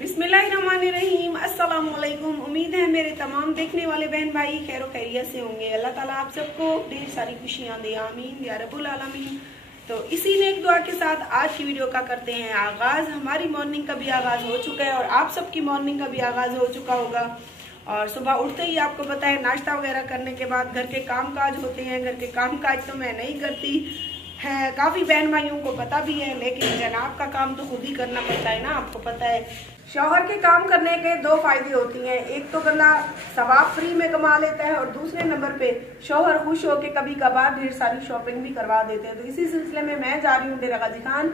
बिस्मिल्लाहिर्रहमानिर्रहीम। अस्सलाम वालेकुम। उम्मीद है मेरे तमाम देखने वाले बहन भाई खैर खैरियत से होंगे। अल्लाह ताला आप सबको ढेर सारी खुशियां दे, आमीन या रब्बुल आलमीन। तो इसी नेक दुआ के साथ आज की वीडियो का करते हैं आगाज। हमारी मॉर्निंग का भी आगाज हो चुका है और आप सबकी मॉर्निंग का भी आगाज हो चुका होगा। और सुबह उठते ही आपको पता है नाश्ता वगैरह करने के बाद घर के काम काज होते हैं। घर के काम काज तो मैं नहीं करती है, काफी बहन भाइयों को पता भी है, लेकिन जनाब का काम तो खुद ही करना पड़ता है ना। आपको पता है शौहर के काम करने के दो फायदे होती हैं, एक तो बंदा सवाब फ्री में कमा लेता है और दूसरे नंबर पे शौहर खुश होके कभी कभार ढेर सारी शॉपिंग भी करवा देते हैं। तो इसी सिलसिले में मैं जा रही हूँ डेरा गाजी खान।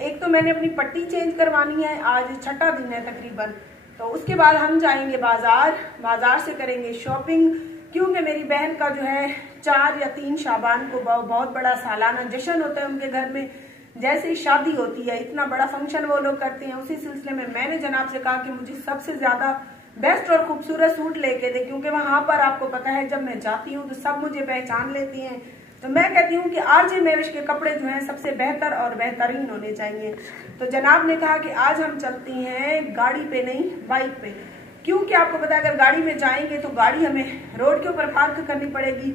एक तो मैंने अपनी पट्टी चेंज करवानी है, आज छठा दिन है तकरीबन। तो उसके बाद हम जाएंगे बाजार से करेंगे शॉपिंग, क्योंकि मेरी बहन का जो है 4 या 3 शाबान को बहुत बड़ा सालाना जश्न होता है उनके घर में। जैसे ही शादी होती है इतना बड़ा फंक्शन वो लोग करते हैं। उसी सिलसिले में मैंने जनाब से कहा कि मुझे सबसे ज्यादा बेस्ट और खूबसूरत सूट लेके दे, क्योंकि वहां पर आपको पता है जब मैं जाती हूँ तो सब मुझे पहचान लेती हैं। तो मैं कहती हूँ कि आरजे महविश के कपड़े जो हैं सबसे बेहतर और बेहतरीन होने चाहिए। तो जनाब ने कहा कि आज हम चलती हैं गाड़ी पे नहीं बाइक पे, क्योंकि आपको पता है अगर गाड़ी में जाएंगे तो गाड़ी हमें रोड के ऊपर पार्क करनी पड़ेगी।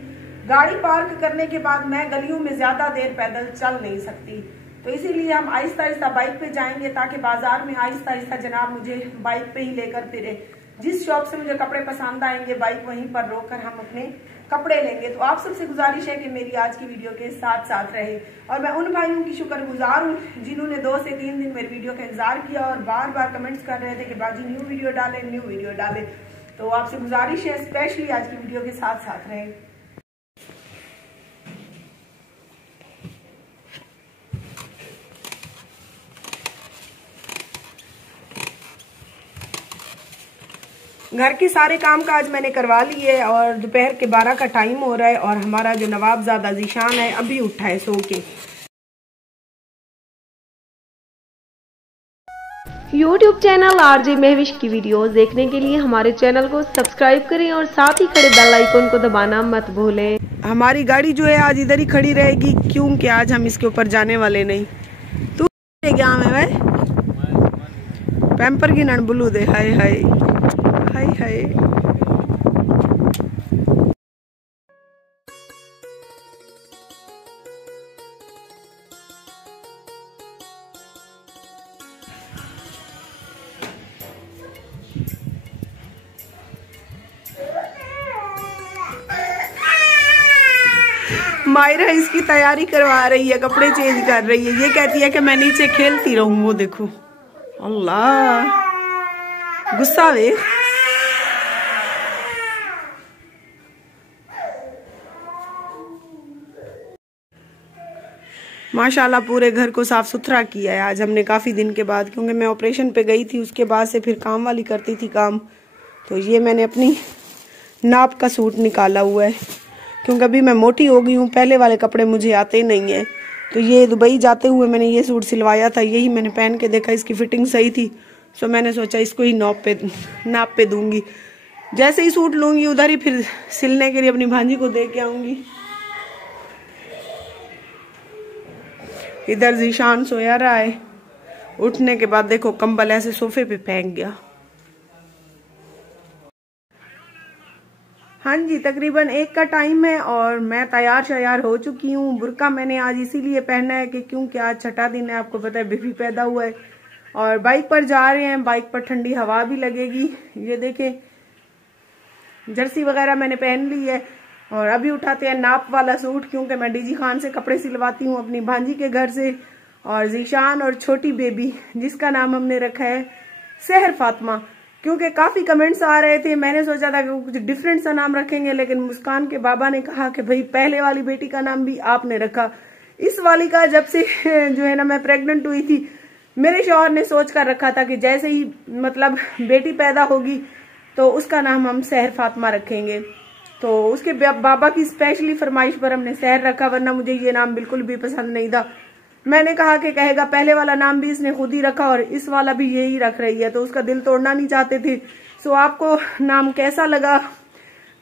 गाड़ी पार्क करने के बाद मैं गलियों में ज्यादा देर पैदल चल नहीं सकती। तो इसीलिए हम आहिस्ता आहिस्ता बाइक पे जाएंगे, ताकि बाजार में आहिस्ता आहिस्ता जनाब मुझे बाइक पे ही लेकर फिरे। जिस शॉप से मुझे कपड़े पसंद आएंगे बाइक वहीं पर रोककर हम अपने कपड़े लेंगे। तो आप सबसे गुजारिश है कि मेरी आज की वीडियो के साथ साथ रहे। और मैं उन भाइयों की शुक्रगुजार हूँ जिन्होंने 2 से 3 दिन मेरी वीडियो का इंतजार किया और बार बार कमेंट्स कर रहे थे कि बाजी न्यू वीडियो डालें। तो आपसे गुजारिश है स्पेशली आज की वीडियो के साथ साथ रहे। घर के सारे काम काज मैंने करवा लिए और दोपहर के 12 का टाइम हो रहा है और हमारा जो नवाबजादा जीशान है अभी उठा है सो के। YouTube चैनल आरजे महविश की वीडियोस देखने के लिए हमारे चैनल को सब्सक्राइब करें और साथ ही खड़े बेल आइकन को दबाना मत भूलें। हमारी गाड़ी जो है आज इधर ही खड़ी रहेगी, क्योंकि आज हम इसके ऊपर जाने वाले नहीं। तू क्या है भाई पैम्पर की नन ब्लू दे। हाय हाय हाय हाय। मायरा इसकी तैयारी करवा रही है, कपड़े चेंज कर रही है। ये कहती है कि मैं नीचे खेलती रहूं। वो देखो अल्लाह गुस्सा वे। माशाल्लाह पूरे घर को साफ सुथरा किया है आज हमने काफी दिन के बाद, क्योंकि मैं ऑपरेशन पे गई थी, उसके बाद से फिर काम वाली करती थी काम। तो ये मैंने अपनी नाप का सूट निकाला हुआ है, क्योंकि अभी मैं मोटी हो गई हूँ, पहले वाले कपड़े मुझे आते नहीं है। तो ये दुबई जाते हुए मैंने ये सूट सिलवाया था, यही मैंने पहन के देखा, इसकी फिटिंग सही थी। सो मैंने सोचा इसको ही नाप पे दूंगी। जैसे ही सूट लूंगी उधर ही फिर सिलने के लिए अपनी भांजी को दे के आऊंगी। इधर जीशान सोया रहा है, उठने के बाद देखो कंबल ऐसे सोफे पे फेंक गया। हाँ जी तकरीबन 1 का टाइम है और मैं तैयार हो चुकी हूँ। बुर्का मैंने आज इसीलिए पहना है कि क्योंकि आज छठा दिन है, आपको पता है बेबी पैदा हुआ है। और बाइक पर जा रहे हैं, बाइक पर ठंडी हवा भी लगेगी। ये देखें जर्सी वगैरह मैंने पहन ली है। और अभी उठाते हैं नाप वाला सूट, क्योंकि मैं डीजी खान से कपड़े सिलवाती हूँ अपनी भांजी के घर से। और जीशान और छोटी बेबी जिसका नाम हमने रखा है सहर फातिमा, क्योंकि काफी कमेंट्स आ रहे थे। मैंने सोचा था कि कुछ डिफरेंट सा नाम रखेंगे, लेकिन मुस्कान के बाबा ने कहा कि भाई पहले वाली बेटी का नाम भी आपने रखा। इस वाली का जब से जो है ना मैं प्रेग्नेंट हुई थी, मेरे शौहर ने सोच कर रखा था कि जैसे ही मतलब बेटी पैदा होगी तो उसका नाम हम सहर फातिमा रखेंगे। तो उसके बाबा की स्पेशली फरमाइश पर हमने सहर रखा, वरना मुझे ये नाम बिल्कुल भी पसंद नहीं था। मैंने कहा कि कहेगा पहले वाला नाम भी इसने खुद ही रखा और इस वाला भी यही रख रही है, तो उसका दिल तोड़ना नहीं चाहते थे। सो आपको नाम कैसा लगा?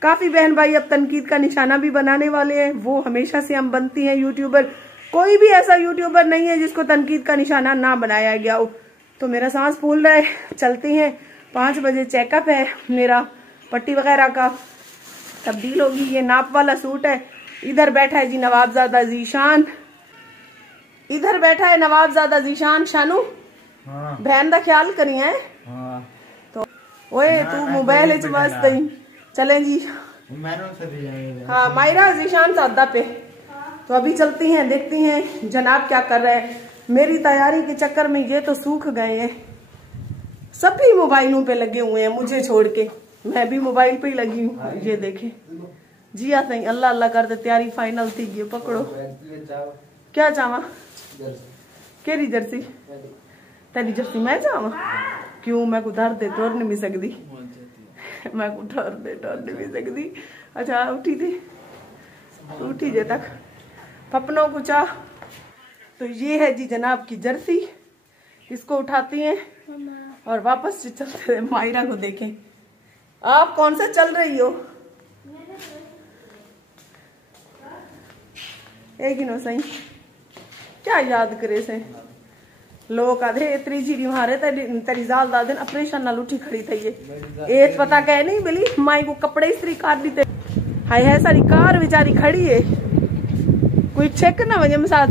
काफी बहन भाई अब तनकीद का निशाना भी बनाने वाले हैं, वो हमेशा से हम बनती हैं यूट्यूबर। कोई भी ऐसा यूट्यूबर नहीं है जिसको तनकीद का निशाना ना बनाया गया हो। तो मेरा सांस फूल रहा है। चलती हैं, 5 बजे चेकअप है मेरा, पट्टी वगैरह का तब्दील होगी। ये नाप वाला सूट है। इधर बैठा है जी नवाबजादा जीशान, इधर बैठा है नवाबजादा जीशान। शानू बहन का ख्याल करी है। तो ओए तू मोबाइल मस्त चले जी। हाँ मायरा जीशान सादा पे। तो अभी चलती हैं, देखती हैं जनाब क्या कर रहे हैं। मेरी तैयारी के चक्कर में ये तो सूख गए हैं, सभी मोबाइलों पे लगे हुए हैं मुझे छोड़ के। मैं भी मोबाइल पे ही लगी हूँ। ये देखे जी आ सही, अल्लाह अल्लाह करते तैयारी फाइनल थी गई। पकड़ो क्या चावा, केरी जर्सी तेरी जर्सी मैं चावा। क्यों मैं को धर दे टोर नहीं भी सकती, मैं को ठहर दे टोर नहीं भी सकती। अच्छा उठी थी, उठी जे तक पपनों को चाह। तो ये है जी जनाब की जर्सी, इसको उठाती हैं और वापस से चलते हैं। मायरा को देखें, आप कौन सा चल रही हो? एक नो सही क्या याद करे से लोग आधे इतनी जीरी मारे तेरी जाल दाल दिन ऑपरेशन नाल उठी खड़ी थी। ये एक पता कह नहीं मिली माई को कपड़े इस्त्री काट दी। हाय है सारी कार बेचारी खड़ी है, कोई चेक ना वजह में साथ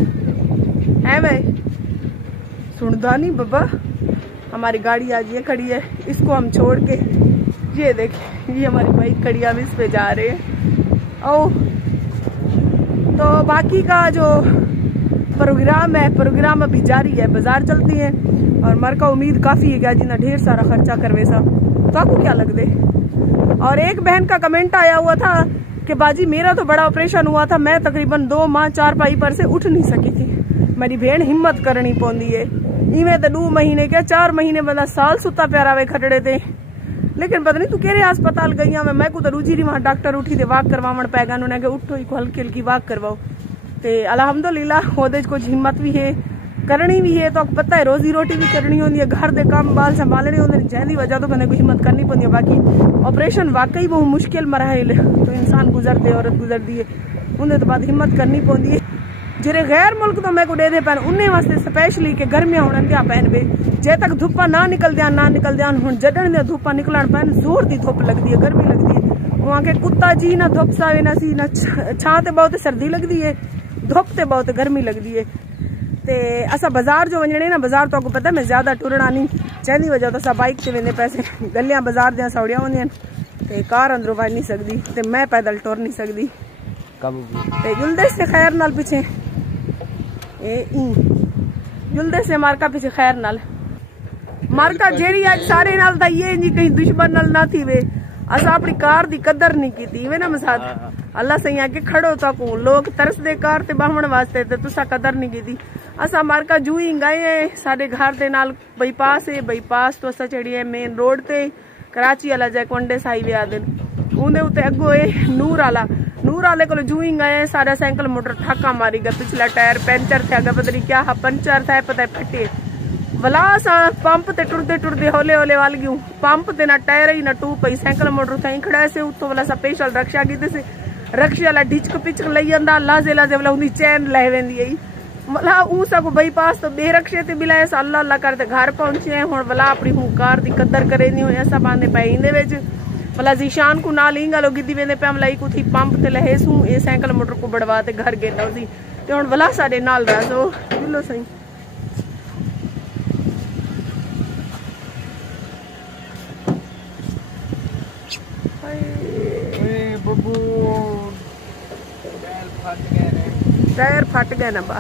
है भाई। सुनता नहीं बाबा, हमारी गाड़ी आज ये खड़ी है, इसको हम छोड़ के ये देखें ये हमारी बाइक खड़ी है, हम इस पे जा रहे हैं। ओ तो बाकी का जो प्रोग्राम है, प्रोग्राम अभी जारी है। बाजार चलती है और मर का उम्मीद काफी है जिन्हें ढेर सारा खर्चा करवे सा। तो आपको क्या लग दे? और एक बहन का कमेंट आया हुआ था कि बाजी मेरा तो बड़ा ऑपरेशन हुआ था, मैं तकरीबन 2 माह चारपाई पर से उठ नहीं सकी थी। मेरी बहन हिम्मत करनी पौंदी है। इवें तो 2 महीने क्या 4 महीने बंदा साल सुता प्यारा वे खटड़े थे। लेकिन पता नहीं तू केरे अस्पताल गई मैं को तो रुझी रही वहां डॉक्टर उठी थे वाक करवावण पैगा उन्होंने कहा उठो ही हल्की हल्की वाक करवाओ। ते अलहमदुलिल्लाह ओदे कुछ हिम्मत भी है, करनी भी है। तो पता है रोजी रोटी भी करनी होती है, घर दे काम बाल संभालने होंगे, जैसी वजह तो बंदे को हिम्मत करनी पौंदी है। बाकी ऑपरेशन वाकई बहुत मुश्किल मराहल तो इंसान गुजरते औरत गुजरती है, उन्हें तो बाद हिम्मत करनी पौंदी है। जेरे गैर मुल्क तो मैं को दे पैन उन्हें वास्ते स्पेशली के गर्मियां होने क्या पहनवे जे तक धुप्पा ना निकल दिया हुण जडन दे धुप्पा निकलन पैन जोर दी धुप लगती है, गर्मी लगती है। वहां के कुत्ता जी ना धुप सावे ना सी ना छां ते बहुत सर्दी लगती है, धुप ते बहुत गर्मी लगती है। ते असा बाजार जो वजने ना, बाजार तो आपको पता है मैं ज्यादा टुरना नहीं चाहती, वजह तो असा बाइक से वेंदे पैसे गलियां बाजार दियां सौड़ियां होंदियां ते कार अंदरों वज नहीं सकती ते मैं पैदल टुर नहीं सकती। ते जुलदे से खैर नाल पीछे जुलदे से मारका पीछे खैर नाल मारका जेरी आज सारे नाल था ये जी कहीं दुश्मन नाल ना थी वे असा अपनी कार दी कदर नहीं की वे ना मसाद अल्लाह सही आके खड़ो तक लोग तरस दे कार ते बाहमण वास्ते ते तुसा कदर नहीं की। असा मारका जू ही गए हैं साडे घर दे नाल बाईपास है, बाईपास तो असा चढ़ी है मेन रोड ते कराची वाला जै कोंडेस हाईवे आदन उन्दे उत्ते अगो है नूर आले को जू ही गए सारा साइकिल मोटर ठक्का मारी गया, पिछला टायर पंचर थे अगर पता नहीं क्या पंचर था पता है फटे वला सा पंप ते टुरदे हौले हौले वाल गयूं पंप ते ना टायर ही ना टू पई साइकिल मोटर थे खड़ा से उतो वाला स्पेशल रक्षा की से रक्षा वाला ढिचक पिचक लई जांदा लाजे वाला उंदी चैन ले वेंदी आई मला ऊ सको बाईपास तो बेरक्षे ते बिलाए अल्लाह अल्लाह करते घर पहुंचे हुण वला अपनी हूं कार दी कदर करे नहीं होया सब आंदे पे इंदे विच भला जीशान को नाल इंगा लो गिद्दी वेंदे पे मलाई को थी पंप ते लहेसू ए साइकिल मोटर को बढ़वा ते घर गेंदा सी ते हुण वला साडे नाल रासो बोलो सही। बब्बू टायर फट गए ना बा